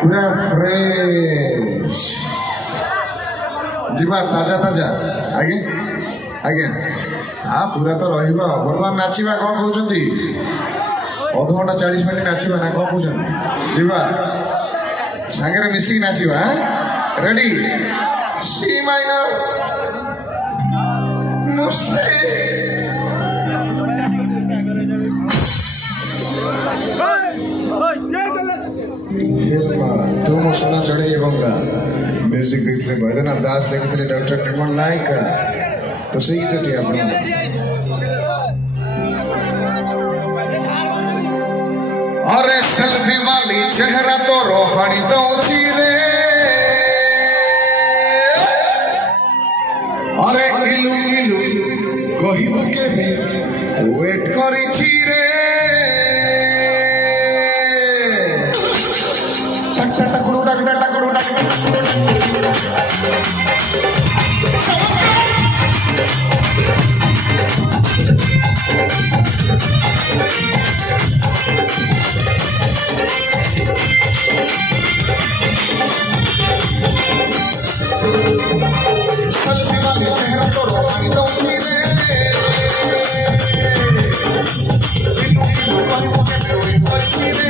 पूरा फ्रेश जीवा ताजा ताजा आगे आगे हाँ पूरा तो रहा बर्तमान नाचवा कौन कहते अध घंटा 40 मिनट नाचवा ना कौन कहते जीवा सांगे मिसिक नाचवा रेडी सी माइनर मुझसे तुम सुना चढ़े म्यूजिक देखते बैद्यनाथ दास देखते डॉक्टर टिमन नायक तो सही गीत आप अरे सेल्फी वाली चेहरा तो रोहानी दौची रे अरे इलू इलू कहिब केबे वेट करिछि रे चेहरा तो रोहानी दौची रे इलू इलू कहिब केबे वेट करिछि रे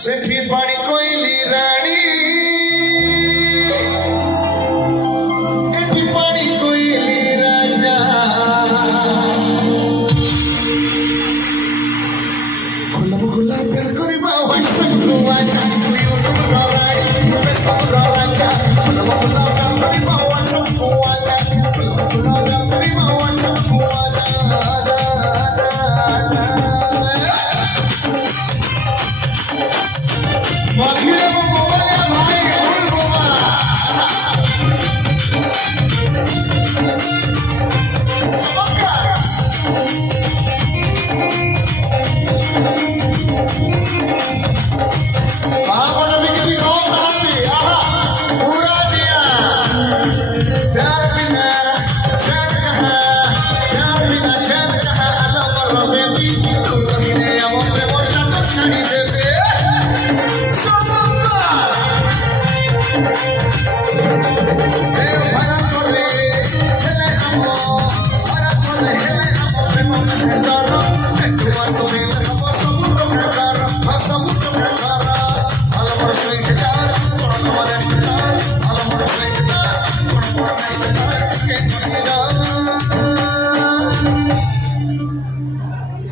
सेठी पानी कोयली रानी एठी पानी कोयली राजा गुलाब गुलाब प्यार करिबा होई सब आजा यूट्यूब राई फेसबुक राजा गुलाब गुलाब प्यार करिबा होई सब आजा गुलाब गुलाब प्यार करिबा होई सब आजा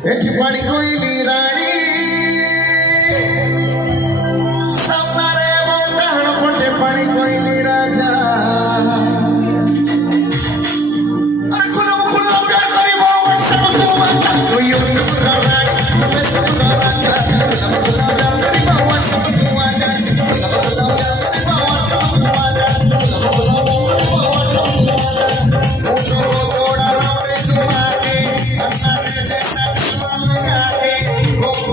एठी पानी कोयली रानी सारे बंगाल कोटे पानी कोयली राजा अरे गुलाब गुलाब प्यार करिबो सब आजा तो यूट्यूब रानी फेसबुक राजा गुलाब गुलाब प्यार करिबो सब आजा गुलाब गुलाब प्यार करिबो सब आजा गुलाब गुलाब प्यार करिबो सब आजा मुझो थोड़ा रे तुम्हारे अन्ना जैसा Oh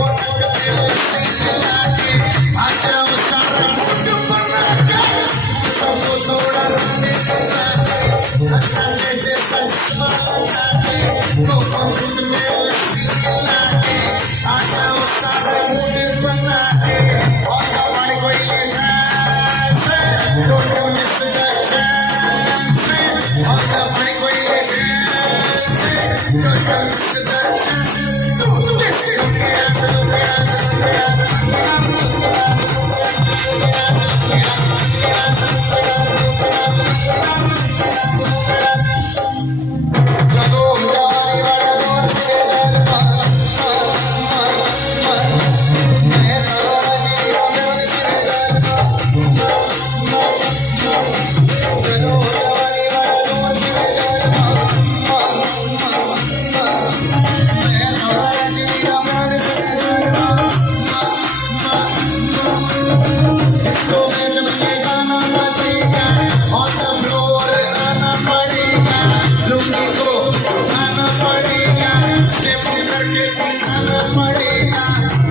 आना पड़ेगा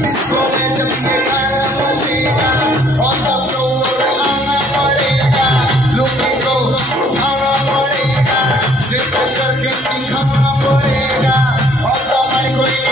इसको में जब ये गाना बजेगा on the floor आना पड़ेगा लुकी को आना पड़ेगा सिर्फ करके दिखाना पड़ेगा on the mic